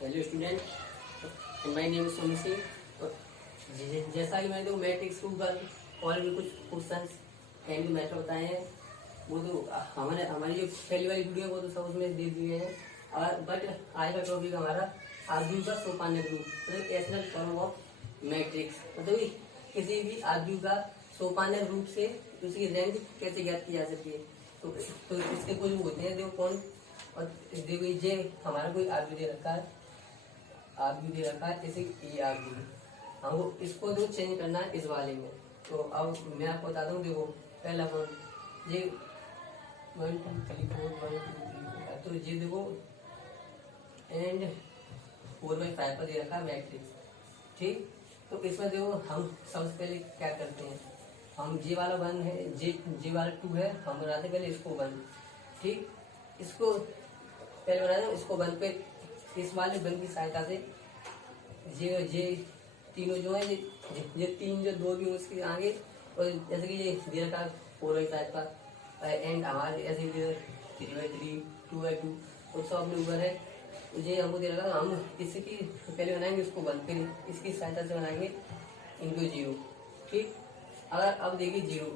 Hello student, my name is Sonu Singh. तो जैसा कि मैंने तो मैट्रिक्स के ऊपर और भी कुछ क्वेश्चंस एंड मैटर बताए हैं, वो तो हमारी जो पहली वाली वीडियो है वो तो सब उसमें दे दिए हैं। और बट आज का टॉपिक हमारा आर्ग्यू का सोपान ग्रुप, मतलब एसनल फॉर्म ऑफ मैट्रिक्स, मतलब कि किसी भी आर्ग्यू का सोपान रूप से उसकी रैंक कैसे ज्ञात की जा सकती है। तो इसके कुछ होते हैं देखो कौन, और देखो ये हमारा कोई आर्ग्यू दे रखा है, आर्ग्यू दे रखा है जैसे ये आर्ग्यू, हमको इसको जो चेंज करना है इस वाले में। तो अब मैं आपको बताता हूँ, देखो पहला पॉइंट ये 1 2 3 4 1 2 3 4 तो ये देखो एंड 4/5 पर दे रखा है मैट्रिक्स, ठीक। तो इसमें देखो हम सबसे पहले क्या करते हैं, हम जे वाला 1 है, जे वाला 2 है, हम बनाते पहले इसको 1, ठीक। इसको पहले बनाते हैं इसको 1 पे, इस वाले 1 की सहायता से ये तीनों जो है ये तीन जो दो भी उसके आगे, और जैसे कि ये दे रखा 4/5 का एंड हमारे ऐसे भी 3/3 2/2 और सब अपने ऊपर है। तो ये हमको दे रखा, हम इसकी पहले बनाएंगे इसको 1, फिर इसकी सहायता से बनाएंगे इनको 0, ठीक। अगर अब देखिए 0,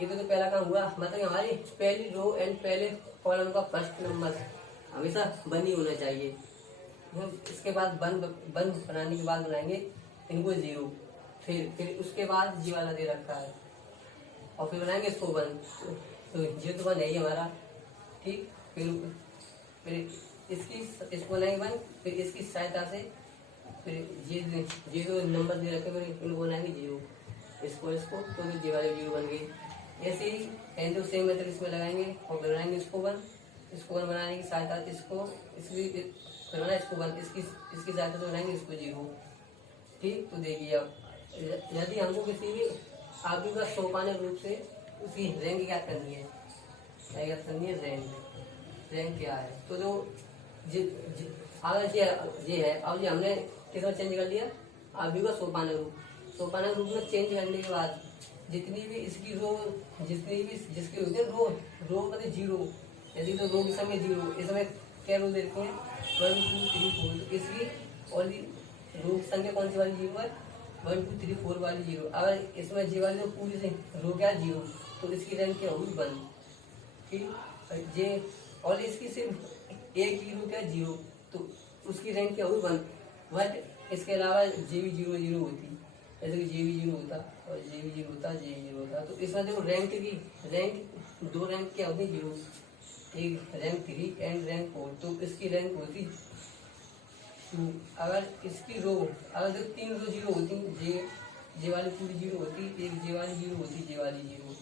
ये तो पहला काम हुआ, मतलब हमारी पहली रो एंड पहले कॉलम का फर्स्ट नंबर हमेशा 1 ही होना चाहिए। इसके बाद बंद बंद बनाने के बाद बनाएंगे इनको 0, फिर उसके बाद जी वाला दे रखा है और फिर बनाएंगे इसको 1। तो ये तो 1 है ही हमारा, ठीक। फिर इसको बनाएंगे 1, फिर इसकी सहायता से फिर ये जो नंबर दे रखे फिर इनको बनाएंगे 0, इसको तो फिर जी वाले 0 बन गई। ऐसे ही एंड तो सेम मेथड इसमें लगाएंगे और फिर बनाएंगे इसको 1, इसको 1 बनाने की सहायता इसको इसकी फिर बनाए इसको 1, इसकी सहायता से बनाएंगे इसको 0, ठीक। तो देखिए अब यदि हमको किसी भी आर्ग्यू का सोपान रूप से उसकी रैंक क्या करनी है, क्या ज्ञात करनी है, रैंक क्या है। तो जो अगर ये है, अब ये हमने किसमें चेंज कर लिया, आर्ग्यू का सोपान रूप में चेंज करने के बाद जितनी भी इसकी रो, जितनी भी जिसकी होती है रो मतलब 0, यदि तो रो की संख्या 0, इसमें क्या रो देते हैं 1 2 3 4, तो इसकी और रो की संख्या कौन सी वाली 0 है, 1 2 3 4 वाली 0। अगर इसमें जी वाली पूरी से रो क्या 0, तो इसकी रैंक क्या होगी 1, ठीक। जे और इसकी सिर्फ एक ही रो क्या 0, तो उसकी रैंक क्या होगी 1। बट इसके अलावा जे भी 0 0 होती, जैसे कि जे भी 0 होता और जे भी 0 होता, जे भी 0 होता, तो इसमें देखो रैंक दो रैंक क्या होती 0, एक रैंक 3 एंड रैंक 4, तो इसकी रैंक होती 2। अगर इसकी रो, अगर जो 3 रो 0 होती, जे वाली पूरी 0 होती, एक जे वाली 0 होती, जे वाली 0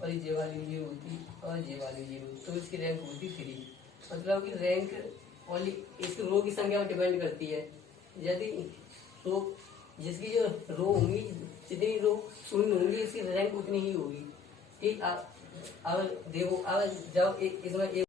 और ये जे वाली 0 होती और जे वाली 0, तो इसकी रैंक होती 3। मतलब कि रैंक ओनली इसकी रो की संख्या पर डिपेंड करती है। यदि रो जिसकी जो रो होंगी, जितनी रो शून्य होंगी, इसकी रैंक उतनी ही होगी, ठीक। अब देखो, अब जब इसमें एक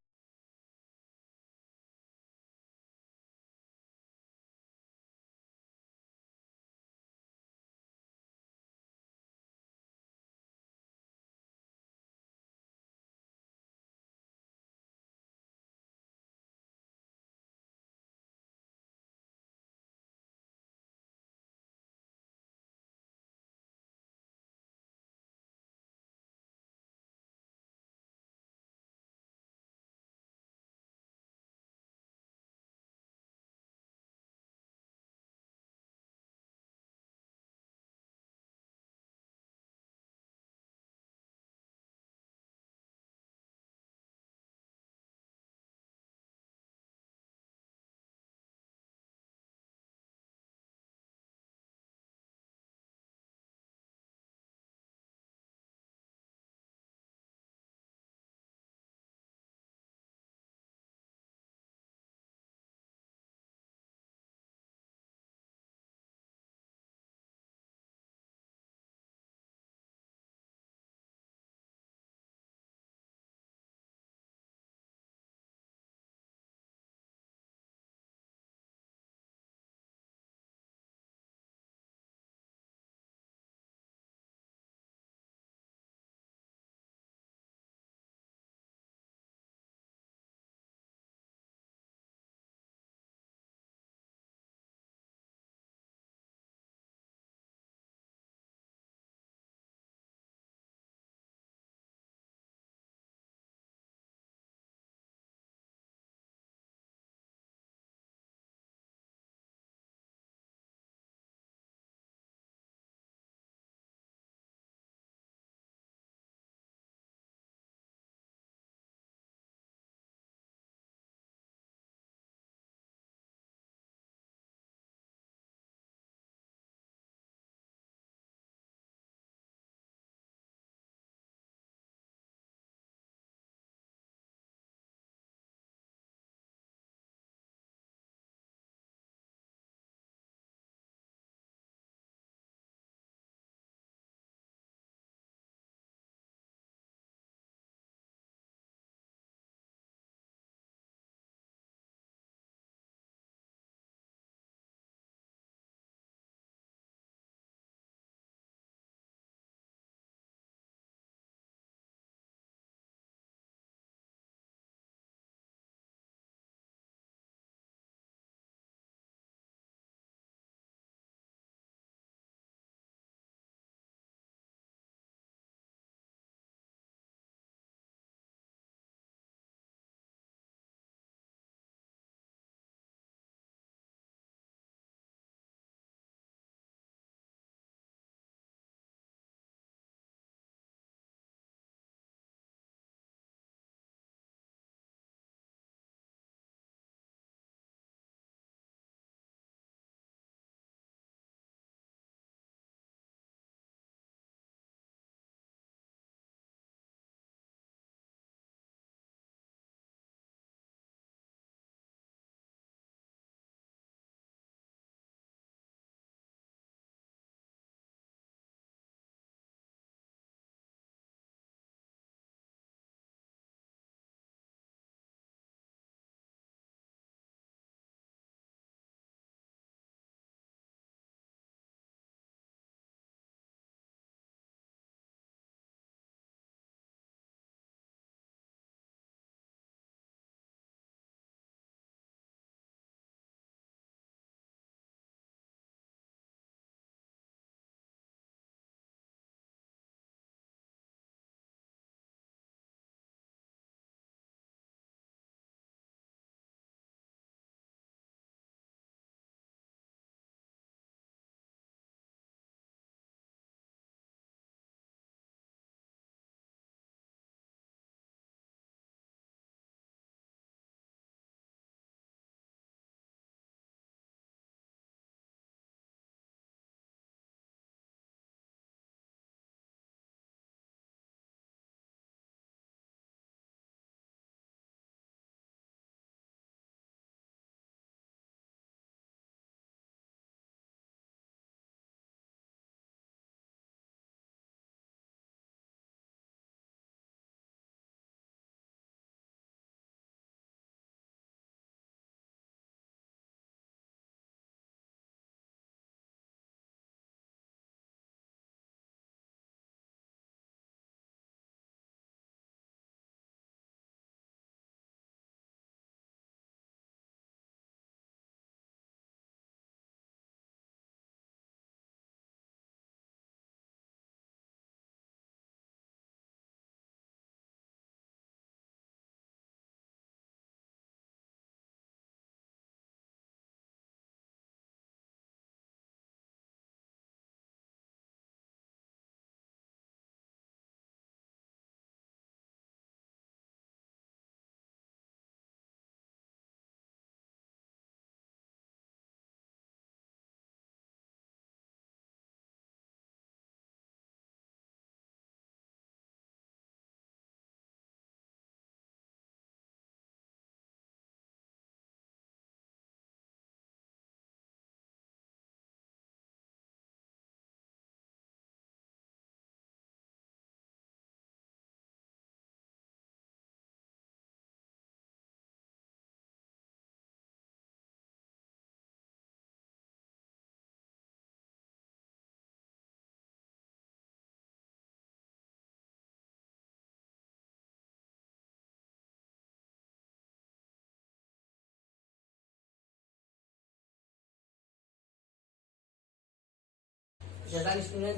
जैसा कि स्टूडेंट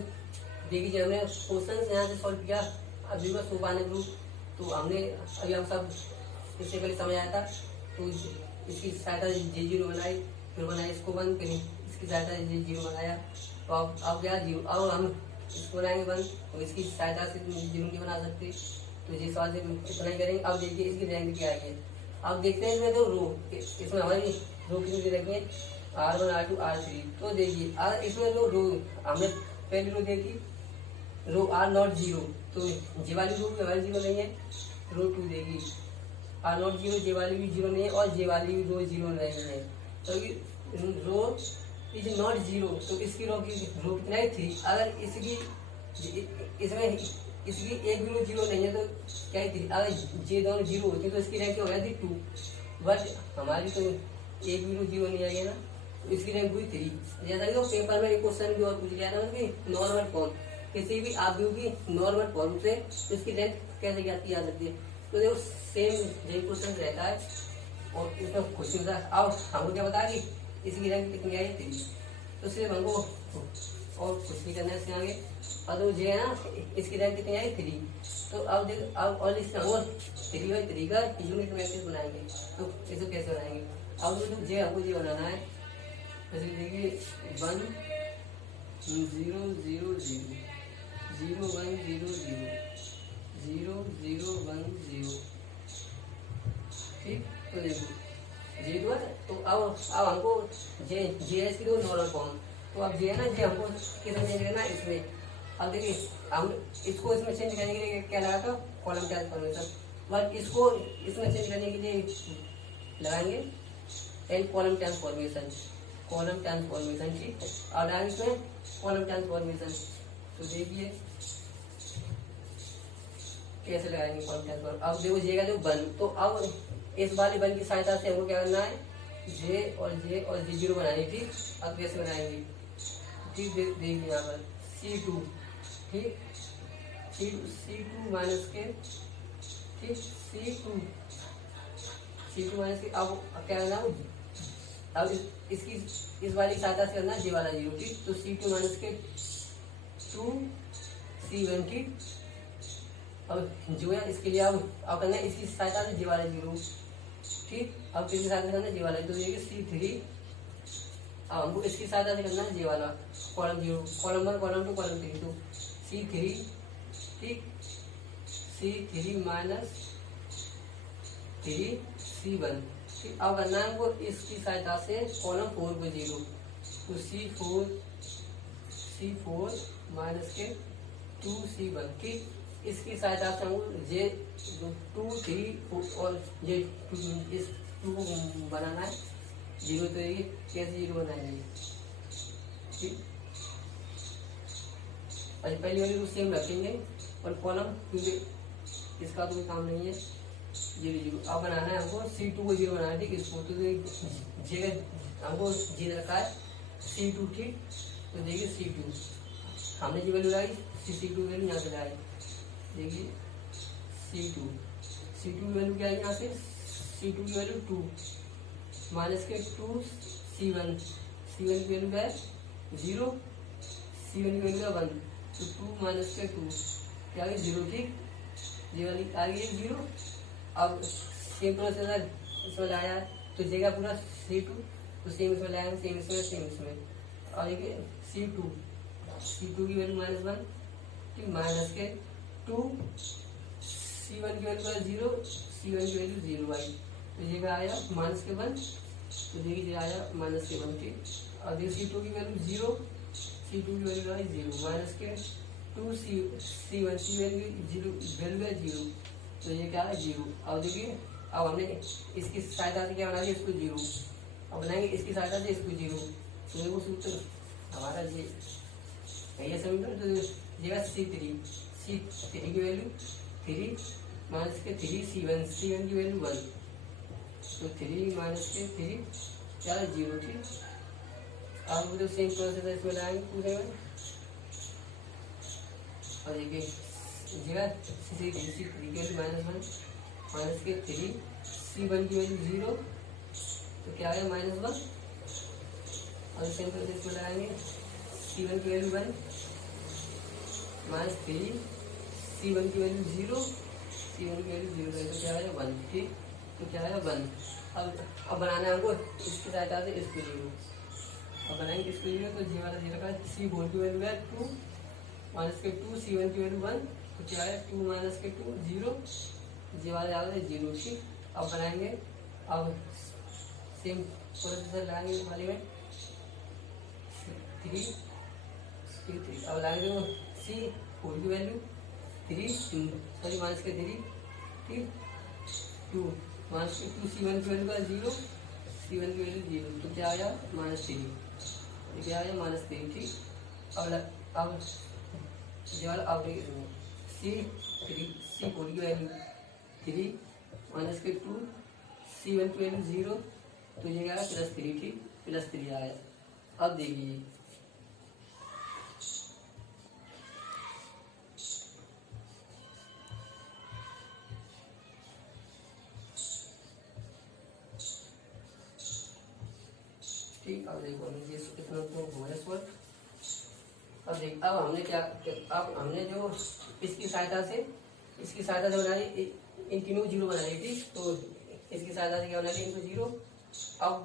देखिए हमने क्वेश्चन यहाँ से सॉल्व किया, अभी बस सोपाने ग्रुप तो हमने अभी हम सब इससे पहले समझ आया था। तो इसकी सहायता J0 बनाई, फिर बनाया इसको 1, फिर इसकी सहायता J0 बनाया। तो अब क्या 0, अब हम इसको बनाएंगे 1, तो इसकी सहायता से 0 नहीं बना सकते, तो जिस बात से इतना ही करेंगे। अब देखिए इसकी रैंक क्या है। अब देखते हैं इसमें तो रो, इसमें हमारी रो कितनी दे रखी है R1 R2 R3। तो देखिए इसमें जो रो हमने पहली रो देखी रो R नॉट 0, तो जे वाली रो भी हमारी 0 नहीं है। रो 2 देगी R नॉट 0, जे वाली भी 0 नहीं है और जे वाली भी रो 0 नहीं है। तो रो इज नॉट 0, तो इसकी रो कितना है 3। अगर इसकी इसमें इसकी एक भी रो 0 नहीं है तो क्या है 3। अगर जे दोनों 0 होती तो इसकी रैंक हो जाती 2, बट हमारी तो एक भी रो 0 नहीं आई है ना, तो इसकी रैंक हुई 3। जैसा कि पेपर में एक क्वेश्चन भी और पूछ लिया था कि नॉर्मल फॉर्म किसी भी आदमी की नॉर्मल फॉर्म से तो इसकी रैंक कैसे ज्ञात आ सकती है। तो देखो सेम यही क्वेश्चन रहता है और इसमें क्वेश्चन होता है। अब हमको क्या बताया कि इसकी रैंक कितनी आई 3, तो सिर्फ हमको और कुछ नहीं करना है इसके आगे। और तो जे है ना इसकी रैंक कितनी आई 3। तो अब देखो अब और इसका हमको 3/3 का यूनिट मैट्रिक्स बनाएंगे। तो इसको कैसे बनाएंगे, अब जो जे हमको जे बनाना है जैसे देखिए 1 0 0 0 0 1 0 0 0 0 1 0, ठीक। तो देखो जे दो है, तो अब हमको जे एस की दो नॉर्मल फॉर्म। तो अब जे है ना जे हमको कितना चेंज करना है इसमें। अब देखिए हम इसको इसमें चेंज करने के लिए क्या लगा था कॉलम ट्रांसफॉर्मेशन, बट इसको इसमें चेंज करने के लिए लगाएंगे and column transformation, column transformation, ठीक। और डायरेक्ट इसमें कॉलम ट्रांसफॉर्मेशन। तो देखिए कैसे लगाएंगे कॉलम ट्रांसफॉर्मेशन। अब देखो जे का जो 1, तो अब इस वाली 1 की सहायता से हमको क्या करना है जे और J0 बनानी, ठीक। अब कैसे बनाएंगे, ठीक। देखिए यहाँ पर C2, ठीक, C2 माइनस के, ठीक, C2 माइनस के। अब क्या करना है, अब इसकी इस वाली सहायता से करना है जे वाला 0, ठीक। तो C2 माइनस के 2 C1, ठीक। अब जो है इसके लिए अब करना है इसकी सहायता से जे वाला 0, ठीक। अब किसकी सहायता से करना है जे वाला, तो ये C3। अब हमको इसकी सहायता से करना है जे वाला कॉलम 0, कॉलम 1 कॉलम 2 कॉलम 3, तो C3, ठीक, C3 माइनस 3 C1, ठीक। अब करना है हमको इसकी सहायता से कॉलम 4 को 0, तो C4 माइनस के 2 C1, ठीक। इसकी सहायता से हमको जे 2 3 और जे 2 इस 2 को बनाना है 0। तो ये कैसे 0 बनाएंगे, ठीक। और पहली वाली रूल सेम रखेंगे और कॉलम क्योंकि इसका तो कोई काम नहीं है 0 0। अब बनाना है हमको C2 को 0 बनाना है, ठीक। इसको तो जे हमको जी रखा है C2, ठीक। तो देखिए C2 हमने जो वैल्यू लाई C2 वैल्यू यहाँ से लाई, देखिए C2 की वैल्यू क्या है यहाँ से C2 की वैल्यू 2 माइनस के 2 C1 की वैल्यू क्या है 0, C1 की वैल्यू है 1, तो 2 माइनस के 2 क्या है 0, ठीक। ये वाली आ गई 0। अब सेम प्रोसेस इसमें लाया है तो जेगा पूरा C2, तो सेम इसमें लाया सेम इसमें। और देखिए C2 की वैल्यू -1, ठीक, माइनस के 2 C1 की वैल्यू 0, C1 की वैल्यू 0 आई, तो ये आया -1, तो देखिए आया -1, ठीक। और देखिए C2 की वैल्यू 0, C2 की वैल्यू आई 0 माइनस के 2 C1 की वैल्यू 0, तो ये क्या है 0। अब देखिए अब हमने इसकी सहायता से क्या बना दिया इसको 0, अब बनाएंगे इसकी सहायता से इसको 0, तो वो सूत्र हमारा ये समीकरण। तो ये C3 की वैल्यू 3 माइनस के 3 C1 की वैल्यू 1, तो 3 माइनस के 3 क्या है 0, ठीक। अब जो सेम प्रोसेस है इसमें लाएंगे पूरे में। और देखिए C3 की वैल्यू -1 माइनस के 3 C1 की वैल्यू 0, तो क्या है -1। और सेम प्रोसेस में लगाएंगे C1 की वैल्यू 1 माइनस 3 C1 की वैल्यू 0 C1 की वैल्यू 0 है तो क्या आएगा 1। ठीक, तो क्या आएगा 1। अब बनाना है हमको इसकी सहायता से इसको 0। अब बनाएंगे इसको 0 तो जी वाला 0 का C4 की वैल्यू है 2 माइनस के 2 C1 की वैल्यू 1 तो क्या है 2 माइनस के 2 0 जी वाला आ गया 0। ठीक, अब बनाएंगे अब सेम प्रोसेसर लगाएंगे वाले में 3 अब लगाएंगे C4 की वैल्यू 3 सॉरी माइनस के 3 ठीक 2 माइनस के 2 C1 की वैल्यू का 0 C1 की वैल्यू 0 तो क्या आया -3 क्या आया -3। ठीक, अब जवाब अब C4 की वैल्यू 3 माइनस के 2 C1 की वैल्यू 0 तो ये क्या आया +3। ठीक, +3 आया। अब देखिए ठीक, अब देखो इतना तो हो गया सॉल्व। अब हमने क्या अब हमने जो इसकी सहायता से बनाई इन तीनों 0 बनाई। ठीक, तो इसकी सहायता से क्या बनाएंगे इनको 0। अब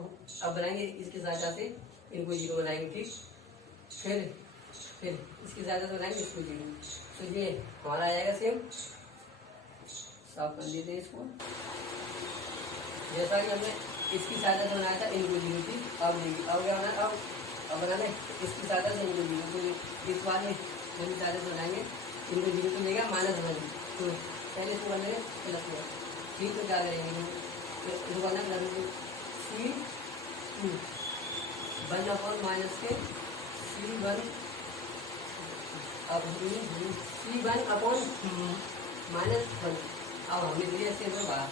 बनाएंगे इसकी सहायता से इनको 0 बनाएंगे। ठीक, फिर इसकी सहायता से बनाएंगे इसको 0 तो ये हमारा आएगा सेम। साफ कर देते हैं इसको जैसा कि हमने इसकी सहायता से बनाया था इनको 0। ठीक, अब क्या बनाना अब बनाना इसकी सहायता से इनको 0 तो इस बार में जब सहायता से बनाएंगे इनको 0 तो लेगा -1 तो पहले इसको बनेगा +1। ठीक, तो क्या करेंगे इसको करना +2 C2 1 अपॉन माइनस के C1 अब C1 अपॉन -1 अब हमने दिया इसके अंदर बाहर।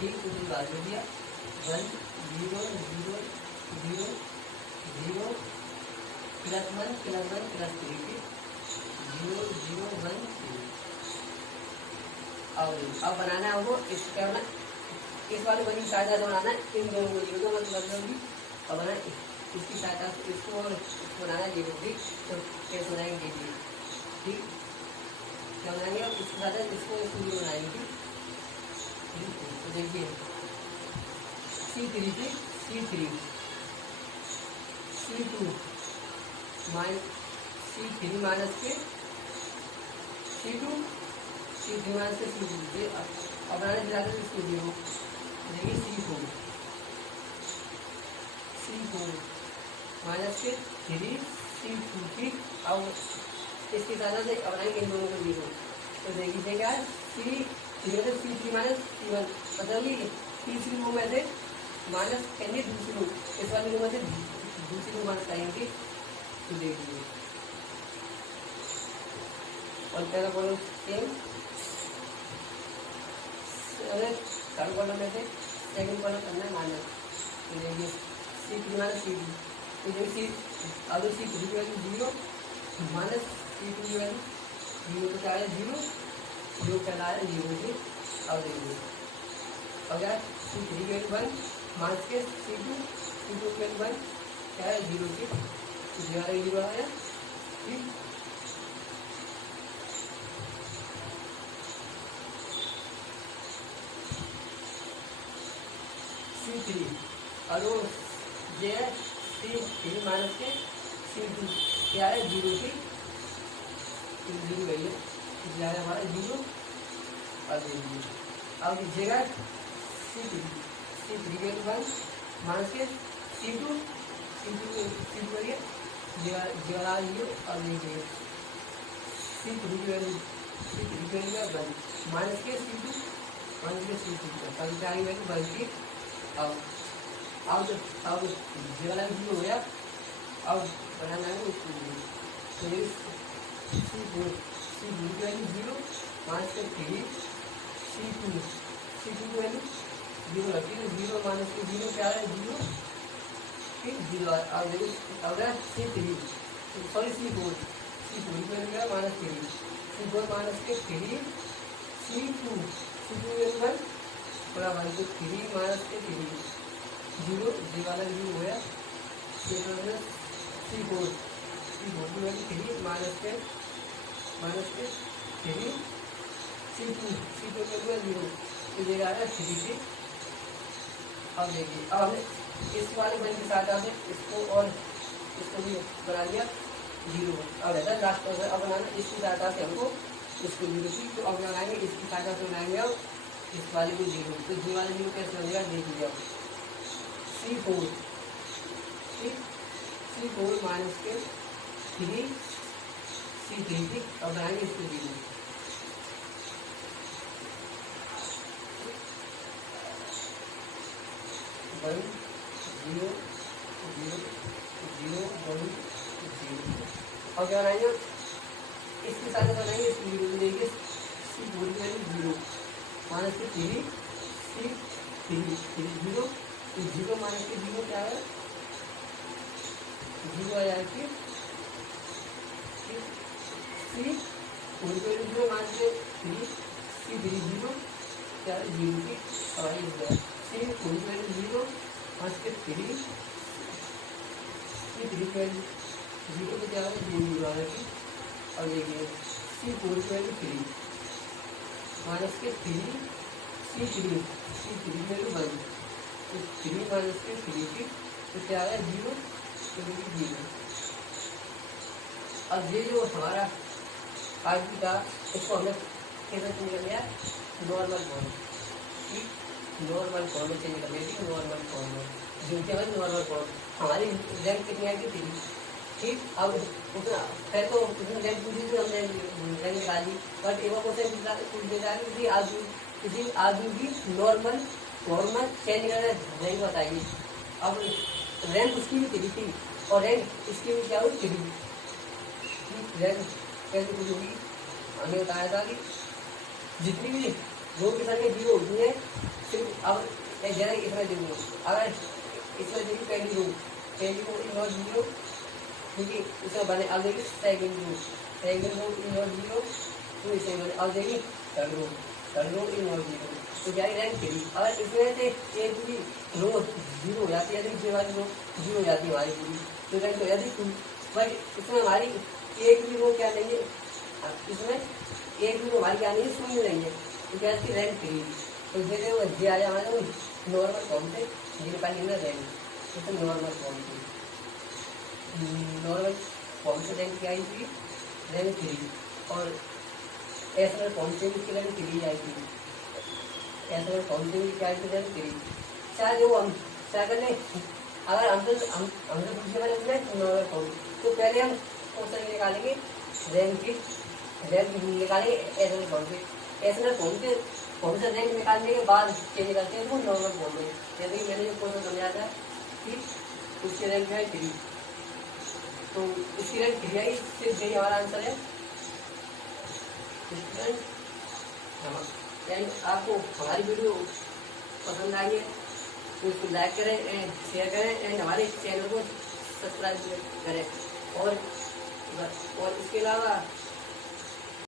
ठीक, तो बाहर में दिया 1 0 0 0 0 +1 +1 +3 ठीक 0 0 1 3। अब बनाना है हमको इस क्या होना इस वाले बनी सहायता से बनाना है इन दोनों को 0 मतलब अब बनाना इसकी सहायता से इसको और इसको बनाना 0। ठीक, तो कैसे बनाएंगे ये ठीक क्या बनाएंगे अब इसके साथ इसको 0 बनाएंगे। ठीक, तो देखिए C3 ठीक C3 C2 C3 माइनस के C2 माइनस के C2 अब बनाने दिलाते हैं इसको 0 देखिए C4 माइनस के 3 C2 ठीक। अब इसके साथ से अब बनाएंगे इन दोनों को 0 तो देखिए क्या है C3 माइनस C1 मतलब कि तीसरी रो में से माइनस कहेंगे दूसरी रो इस वाली रो में से दूसरी रो माइनस करेंगे तो देखिए और पहला कॉलम सेम थर्ड कॉलम में से सेकंड कॉलम करना है माइनस तो देखिए C3 माइनस C2 तो देखिए अगर C3 की वैल्यू 0 माइनस C2 की वैल्यू 0 तो क्या है 0 कहला है 0 से। अब देखिए अगर C3 की वैल्यू 1 माइनस के C2 की वैल्यू 1 क्या है 0 से तो 0 आया। ठीक, C3 और ये है C3 माइनस के C2 क्या है 0 से 0 है ये हमारा 0। अब देखिए अब लीजिएगा C3 की वैल्यू 1 माइनस के C2 करिए 0 अब लीजिए C3 की वैल्यू 1 माइनस के C2 अब क्या वैल्यू 1 की। अब 0 वाला 0 हो गया। अब बनाना है उसको तो C4 की वैल्यू 0 माइनस के 3 C2 की वैल्यू 0 रखी है 0 माइनस के 0 क्या है 0 ठीक 0। अब देखिए अगर C4 की वैल्यू क्या है -3 C4 माइनस के 3 C2 की वैल्यू 1 थोड़ा 1 तो 3 माइनस के 3 0 वाला 0 हो गया C4 C4 की वैल्यू 3 माइनस के 3 C2 की वैल्यू 0 तो ये आ रहा है 3C। अब देखिए अब हमने इस वाले वैल्यू के साथ आपने इसको और इसको भी बना लिया 0। अब रहता है लास्ट पर अब बनाना इसकी सहायता से हमको इसको 0 की, तो अब लगाएंगे इसकी सहायता से बनाएंगे अब इस वाले को 0। तो जी वाले 0 कैसे बनेगा देख लीजिए अब C4 ठीक, C4 माइनस के 3 C3 ठीक। अब बनाएंगे इसको 0 1 0 0 0 1 0। अब क्या बनाएंगे इसके साथ बनाएंगे इसकी 0 को देखिए C4 की वैल्यू 0 माइनस के 3 C3 0 तो 0 माइनस के 0 क्या है 0 आ जाएगी C4 की वैल्यू 0 माइनस के 3 C3 0 क्या है 0 की। अब आइए C4 की वैल्यू 0 माइनस के 3 C3 की वैल्यू 0 तो क्या है 0 आ जाएगी। अब देखिए C4 की वैल्यू 3 माइनस के 3 C3 की वैल्यू 1 तो 3 माइनस के 3 की तो क्या आया 0 तो 0। अब ये जो हमारा आज का इसको हमने कैसे चेंज कर लिया नॉर्मल फॉर्म ठीक, नॉर्मल फॉर्म में चेंज कर लिया नॉर्मल फॉर्म में जो क्या है नॉर्मल फॉर्म हमारी रैंक कितनी आई थी ठीक। अब उतना है तो उसमें रैंक पूछी थी हमने रैंक निकाल दी बट एक क्वेश्चन पूछ देता है किसी आदमी की नॉर्मल फॉर्म में चेंज करना रैंक बताइए। अब रैंक उसकी भी 3 थी और रैंक इसकी भी क्या हुई 3 रैंक कैसे पूरी होगी हमने बताया था कि जितनी भी दो की संख्या 0 होती है सिर्फ अब जरा इसमें देखो अगर इसमें देखिए पहली रो इनवर्स 0 क्योंकि उसमें बने अब देखिए सेकंड रो इनवर्स 0 तो इसे बने अब देखिए थर्ड रो इनवर्स 0 तो क्या रैंक 3। अगर इसमें से एक भी रो 0 हो जाती है तो वाली रो 0 हो जाती है हमारी पूरी तो रैंक हो जाती 2 बट इसमें हमारी एक भी रो क्या नहीं है इसमें एक भी रो हमारी क्या नहीं है शून्य नहीं है तो क्या इसकी रैंक 3। तो जैसे वो जे आ जाए हमारे नॉर्मल फॉर्म से जिन्हें पानी में रैंक तो नॉर्मल फॉर्म से रैंक क्या आई थी रैंक 3 और एसएल फॉर्म से भी रैंक 3 आई थी एसएल फॉर्म से भी क्या आई थी रैंक 3। शायद वो हम क्या कर लें अगर हमसे पूछने वाले नॉर्मल फॉर्म तो पहले हम क्वेश्चन निकालेंगे रैंक निकालेंगे एसएल फॉर्म से एसएल फॉर्म से रैंक निकालने के बाद चेंज करते हैं तो नॉर्मल फॉर्म में जैसे कि मैंने जो क्वेश्चन समझाया था ठीक उसकी रैंक है 3 तो इसकी रैंक 3 आई सिर्फ यही हमारा आंसर है। आपको हमारी वीडियो पसंद आई है तो इसको लाइक करें एंड शेयर करें एंड हमारे चैनल को सब्सक्राइब करें और इसके अलावा